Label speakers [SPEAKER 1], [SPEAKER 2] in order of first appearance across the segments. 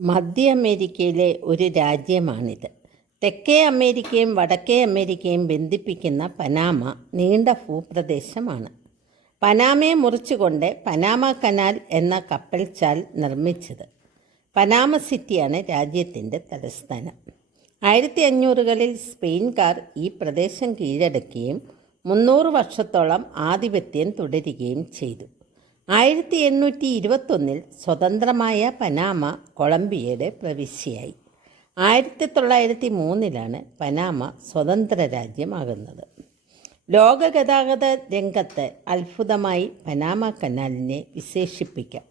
[SPEAKER 1] മധ്യ അമേരിക്കയിലെ ഒരു രാജ്യമാണിത്. തെക്കേ അമേരിക്കയും വടക്കേ അമേരിക്കയും ബന്ധിപ്പിക്കുന്ന പനാമ നീണ്ട ഭൂപ്രദേശമാണ്. പനാമയെ മുറിച്ചുകൊണ്ട് പനാമ കനാൽ എന്ന കപ്പൽച്ചാൽ നിർമ്മിച്ചത്. പനാമ സിറ്റിയാണ് രാജ്യത്തിന്റെ തലസ്ഥാനം. ആയിരത്തി അഞ്ഞൂറുകളിൽ സ്പെയിൻകാർ ഈ പ്രദേശം കീഴടക്കുകയും മുന്നൂറ് വർഷത്തോളം ആധിപത്യം തുടരുകയും ചെയ്തു. ആയിരത്തി എണ്ണൂറ്റി ഇരുപത്തൊന്നിൽ സ്വതന്ത്രമായ പനാമ കൊളംബിയയുടെ പ്രവിശ്യയായി. ആയിരത്തി തൊള്ളായിരത്തി മൂന്നിലാണ് പനാമ സ്വതന്ത്ര രാജ്യമാകുന്നത് ലോക ഗതാഗത രംഗത്ത് അത്ഭുതമായി പനാമ കനാലിനെ വിശേഷിപ്പിക്കാം.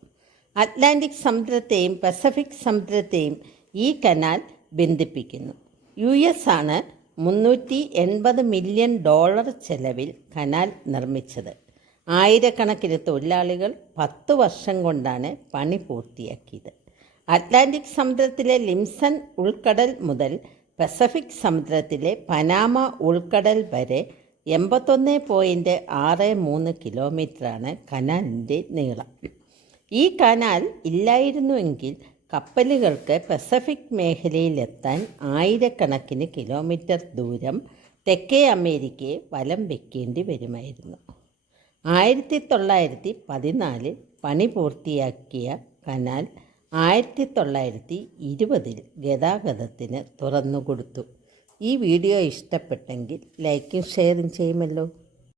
[SPEAKER 1] അറ്റ്ലാന്റിക് സമുദ്രത്തെയും പസഫിക് സമുദ്രത്തെയും ഈ കനാൽ ബന്ധിപ്പിക്കുന്നു. യു എസ് ആണ് മുന്നൂറ്റി എൺപത് മില്യൺ ഡോളർ ചെലവിൽ കനാൽ നിർമ്മിച്ചത്. ആയിരക്കണക്കിന് തൊഴിലാളികൾ പത്ത് വർഷം കൊണ്ടാണ് പണി പൂർത്തിയാക്കിയത്. അറ്റ്ലാന്റിക് സമുദ്രത്തിലെ ലിംസൺ ഉൾക്കടൽ മുതൽ പസഫിക് സമുദ്രത്തിലെ പനാമ ഉൾക്കടൽ വരെ എൺപത്തൊന്ന് പോയിന്റ് ആറ് മൂന്ന് കിലോമീറ്ററാണ് കനാലിന്റെ നീളം. ഈ കനാൽ ഇല്ലായിരുന്നുവെങ്കിൽ കപ്പലുകൾക്ക് പസഫിക് മേഖലയിലെത്താൻ ആയിരക്കണക്കിന് കിലോമീറ്റർ ദൂരം തെക്കേ അമേരിക്കയെ വലം വെക്കേണ്ടി വരുമായിരുന്നു. ആയിരത്തി തൊള്ളായിരത്തി പതിനാലിൽ പണി പൂർത്തിയാക്കിയ കനാൽ ആയിരത്തി തൊള്ളായിരത്തി ഇരുപതിൽ ഗതാഗതത്തിന് തുറന്നുകൊടുത്തു. ഈ വീഡിയോ ഇഷ്ടപ്പെട്ടെങ്കിൽ ലൈക്കും ഷെയറും ചെയ്യുമല്ലോ.